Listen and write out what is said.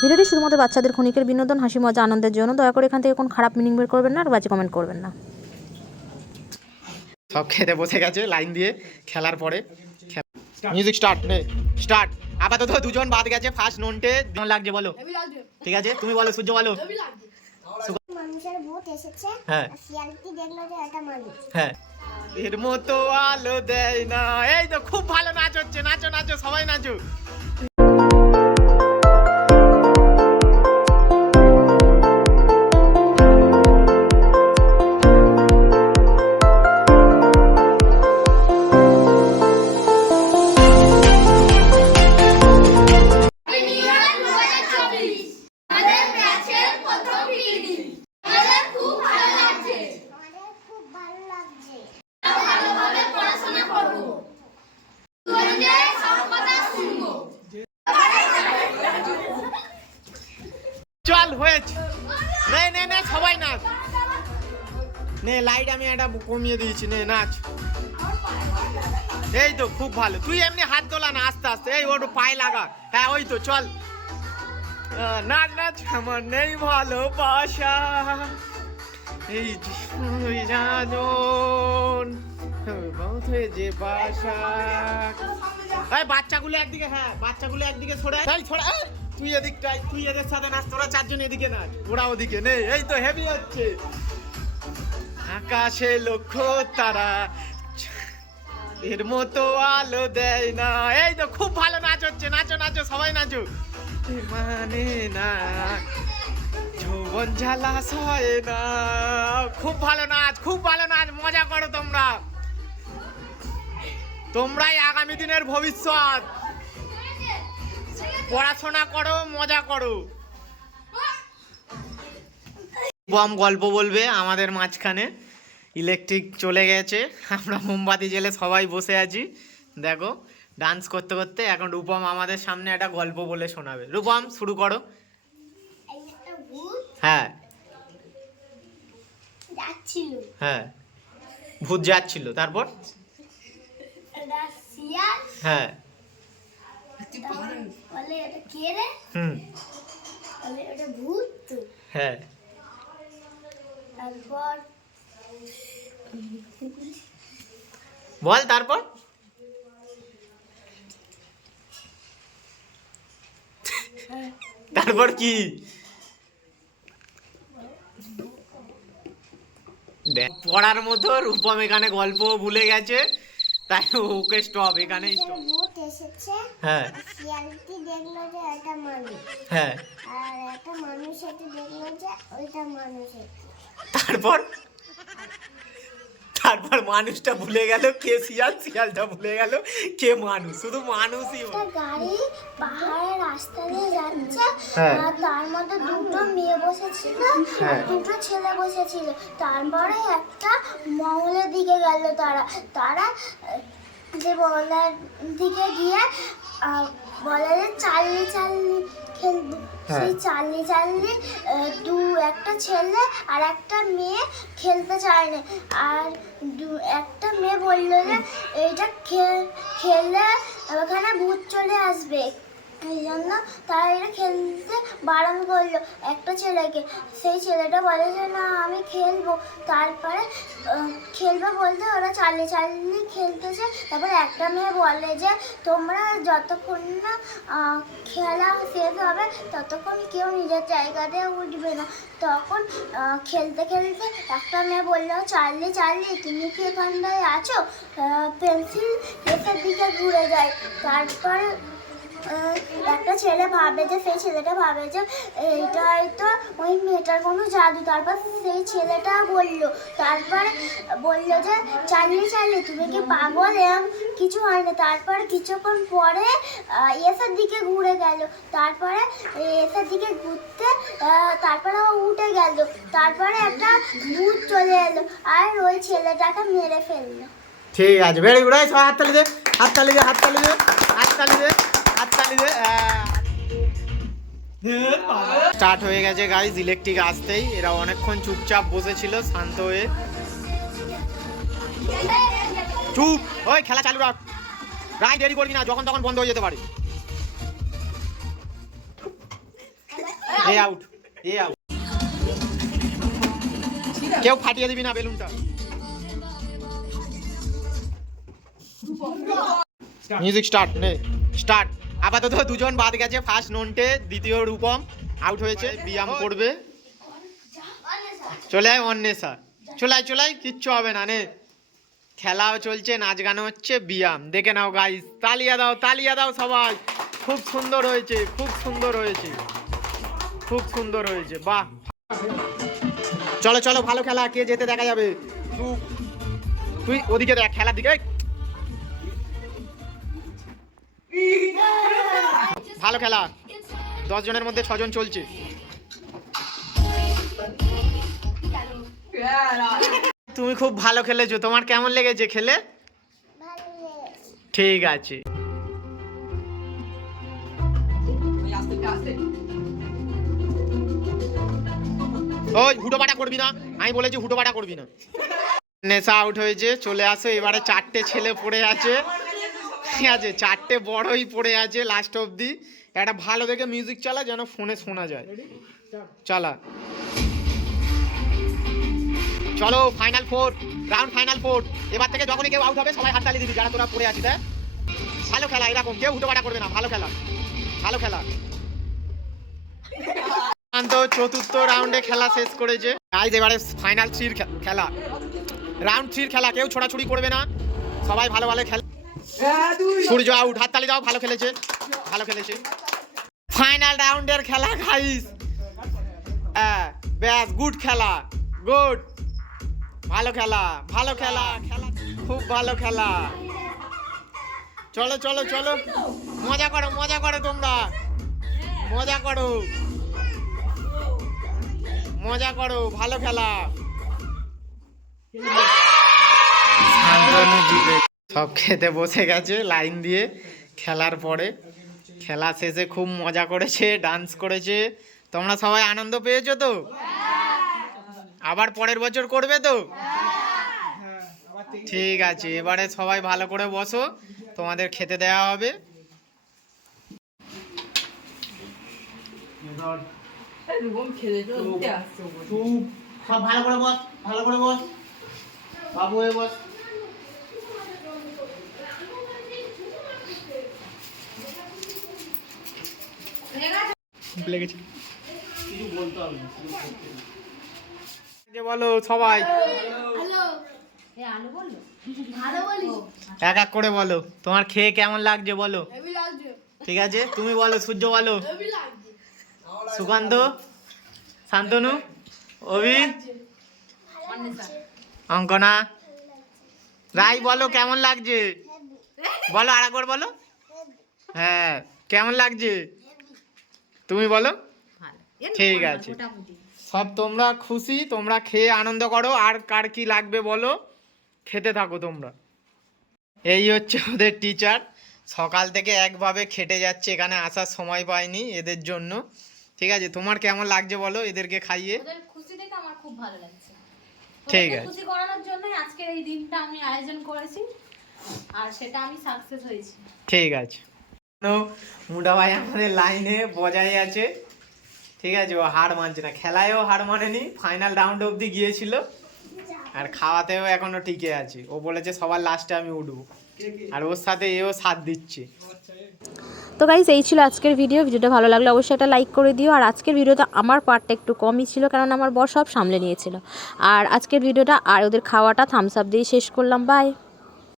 ভিডিওটি শুধুমাত্র বাচ্চাদের ক্ষণিকের বিনোদন হাসি মজা আনন্দের জন্য। দয়া করে এখান থেকে কোনো খারাপ মিনিং বের করবেন না আর বাজে কমেন্ট করবেন না। সব খেতে বসে গেছে লাইন দিয়ে খেলার পরে। মিউজিক স্টার্ট নে স্টার্ট আপাতত দুজন বাদ গেছে ফার্স্ট ননটে। কেমন লাগছে বলো। ঠিক আছে তুমি বলো সূর্য বলো। মানুষের ভূত এসেছে। হ্যাঁ। শিয়ালটি দেখল যে এটা মানুষ। হ্যাঁ। এর মতো আলো দেয় না। এই তো খুব ভালো নাচ হচ্ছে। নাচো নাচো সবাই নাচো। নে লাইট আমি একটা কমিয়ে দিয়েছি, নে, নাচ। এই তো, খুব ভালো। তুই এমনি হাত তোলা না, আস্তে আস্তে। এই ওটু পায়ে লাগা। হ্যাঁ ওই তো, চল। নাচ নাচ, আমার নেই ভালোবাসা। এই হয়ে যে বাসা। এই, বাচ্চাগুলো একদিকে হ্যাঁ বাচ্চাগুলো একদিকে ছড়ে এই ছড়া তুই এদিকটাই তুই এদের সাথে নাচ, তোরা চারজন এদিকে নাচ, ওরা ওদিকে। নে, এই তো হেভি হচ্ছে। আকাশে লক্ষ্য তারা। এর মতো আলো দেয় না। এই তো খুব ভালো নাচ হচ্ছে। নাচো নাচো, সবাই নাচো। মানে না, যৌবন ঝালা সয় না। খুব ভালো নাচ, খুব ভালো নাচ, মজা করো তোমরা। তোমরাই আগামী দিনের ভবিষ্যৎ। পড়াশোনা করো, মজা করো। বম গল্প বলবে আমাদের মাঝখানে। ইলেকট্রিক চলে গেছে। আমরা মোমবাতি জেলে সবাই বসে আছি। দেখো ডান্স করতে করতে এখন রূপম আমাদের সামনে একটা গল্প বলে শোনাবে। রূপম, শুরু করো। হ্যাঁ। হ্যাঁ। ভূত যাচ্ছিল, তারপর? হ্যাঁ। হুম। হ্যাঁ বল তারপর? তারপর কি? পড়ার মতো রূপম এখানে গল্প ভুলে গেছে তাই ওকে স্টপ এখানে স্টপ ভূত এসেছে হ্যাঁ। শিয়ালটি দেখল যে এটা মানুষ। হ্যাঁ। আর একটা মানুষ এটি দেখল যে ওইটা মানুষ তারপর? তারপর মানুষটা ভুলে গেল কে শিয়াল শিয়ালটা ভুলে গেল কে মানুষ শুধু মানুষই গাড়ি পাহাড়ের রাস্তা দিয়ে যাচ্ছে হ্যাঁ। আর তার মধ্যে দুটো মেয়ে বসেছিল হ্যাঁ। আর দুটো ছেলে বসেছিল তারপরে একটা মহলের দিকে গেল তারা তারা যে বলার দিকে গিয়ে বলারে চালনি চালনি খেলব। হ্যাঁ। সেই চালনি চালনি দু একটা ছেলে আর একটা মেয়ে খেলতে চায় না। আর দু একটা মেয়ে বলল যে এইটা খেলে ওখানে ভূত চলে আসবে। এই জন্য তারা খেলতে বারণ করল। একটা ছেলেকে, সেই ছেলেটা বলে যে, না, আমি খেলব। তারপরে খেলবে বলতে ওরা চালিয়ে চালিয়ে খেলতেছে। তারপরে একটা মেয়ে বলে যে, তোমরা যতক্ষণ না খেলা শেষ হবে, ততক্ষণ কেউ নিজের জায়গাতে উঠবে না। তখন খেলতে খেলতে একটা মেয়ে বলল চার্লি চার্লি তুমি কি এখানটায় আছো? পেন্সিল এসের দিকে ঘুরে যায়। তারপর একটা ছেলে ভাবে যে, সেই ছেলেটা ভাবে যে, এইটাই তো ওই মেয়েটার কোনো জাদু। তারপর সেই ছেলেটা বলল, তারপরে বলল যে, চালিয়ে চালিয়ে, তুমি কি পাগল? এরম কিছু হয় না তারপর কিছুক্ষণ পরে এসের দিকে ঘুরে গেল। তারপরে এসের দিকে ঘুরতে তারপরে ও উঠে গেল। তারপরে একটা ভূত চলে এলো আর ওই ছেলেটাকে মেরে ফেলল। ঠিক আছে ভেরি গুড হাততালি দে হাততালি দে হাততালি দে হাততালি দে। স্টার্ট হয়ে গেছে গাইজ ইলেকট্রিক আসতেই। এরা অনেকক্ষণ চুপচাপ বসেছিল, শান্ত হয়ে। চুপ! ওই, খেলা চালু রাখ। রাই, দেরি করবি না, যখন তখন বন্ধ হয়ে যেতে পারে। এ আউট এ আউট কেউ ফাটিয়ে দিবি না বেলুনটা। মিউজিক স্টার্ট নে। স্টার্ট আপাতত দুজন বাদ গেছে। ফার্স্ট নন্টে, দ্বিতীয় রূপম। আউট হয়েছে, ব্যায়াম করবে। চলে আয় অন্বেষা চলে আয় চলে আয়, কিচ্ছু হবে না, নে। খেলাও চলছে, নাচ গান হচ্ছে, ব্যায়াম। দেখে নাও গাইস তালিয়া দাও তালিয়া দাও সবাই। খুব সুন্দর হয়েছে, খুব সুন্দর হয়েছে। খুব সুন্দর হয়েছে, বাহ। চলো চলো, ভালো খেলা, কে যেতে দেখা যাবে? তুই, ওদিকে দেখ, খেলার দিকে ভালো খেলা। দশ জনের মধ্যে ছজন চলছে। তুমি খুব ভালো খেলেছো। তোমার কেমন লেগেছে খেলে? ঠিক আছে। ওই হুটো পাটা করবি না। আমি বলেছি হুটো পাটা করবি না। নেশা আউট হয়েছে, চলে আসে। এবারে চারটে ছেলে পড়ে আছে। ঠিক আছে চারটে বড়ই পড়ে আছে লাস্ট অবধি। একটা ভালো দেখে মিউজিক চালা যেন ফোনে শোনা যায়। চালা। চলো final four round final four এবার থেকে যখনই কেউ আউট হবে সবাই হাততালি দিবি যারা তোরা পড়ে আছিস হ্যাঁ? ভালো খেলা এরকম কেউ হুটো পাটা করবে না ভালো খেলা। ভালো খেলা। চতুর্থ রাউন্ডে খেলা শেষ করেছে। গাইজ এবারে ফাইনাল থ্রির খেলা। রাউন্ড থ্রির খেলা কেউ ছোড়াছুড়ি করবে না। সবাই ভালো ভালো খেলা। সূর্য আউট হাততালি দাও, ভালো খেলেছে ভালো খেলেছে। ফাইনাল রাউন্ডের খেলা গাইস হ্যাঁ ব্যাস গুড খেলা গুড ভালো খেলা ভালো খেলা খেলা, খুব ভালো খেলা। চলো চলো চলো। মজা করো মজা করো তোমরা। মজা করো। মজা করো, ভালো খেলা। সব খেতে বসে গেছে লাইন দিয়ে খেলার পরে। খেলা শেষে খুব মজা করেছে ডান্স করেছে। তোমরা সবাই আনন্দ পেয়েছ তো? আবার পরের বছর করবে তো? ঠিক আছে এবারে সবাই ভালো করে বসো তোমাদের খেতে দেওয়া হবে। সব ভালো করে বস ভালো করে বস বাবু হয়ে বস। লেগেছে যে বলো সবাই? এক এক করে বলো। তোমার খেয়ে কেমন লাগছে বলো? ঠিক আছে? তুমি বলো সূর্য বলো। সুকান্ত শান্তনু অভি অঙ্কনা। রাই বলো কেমন লাগছে? বলো আর একবার বলো। হ্যাঁ কেমন লাগছে? তুমি বলো? ঠিক আছে। সব তোমরা খুশি তোমরা খেয়ে আনন্দ করো আর কার কি লাগবে বলো? খেতে থাকো তোমরা। এই হচ্ছে ওদের টিচার সকাল থেকে একভাবে খেটে যাচ্ছে এখানে আসার সময় পায়নি এদের জন্য। ঠিক আছে তোমার কেমন লাগছে বলো এদেরকে খাইয়ে? খুশি দেখে আমার খুব ভালো লাগছে। ঠিক আছে। খুশি করানোর জন্যই আজকের এই দিনটা আমি আয়োজন করেছি আর সেটা আমি সাকসেস হয়েছি। ঠিক আছে। মুডা ভাই আমাদের লাইনে বজায় আছে। ঠিক আছে, ও হার মানছে না। খেলায়ও হার মানেনি ফাইনাল রাউন্ড অবধি গিয়েছিল। আর খাওয়াতেও এখনও টিকে আছে। ও বলেছে, সবার লাস্টে আমি উঠবো। আর ওর সাথে এও সাথ দিচ্ছে। তো গাইজ এই ছিল আজকের ভিডিও ভিডিওটা ভালো লাগলে অবশ্যই একটা লাইক করে দিও। আর আজকের ভিডিওটা আমার পার্টটা একটু কমই ছিল কারণ আমার বর সব সামলে নিয়েছিল। আর আজকের ভিডিওটা আর ওদের খাওয়াটা থামস আপ দিয়ে শেষ করলাম। বাই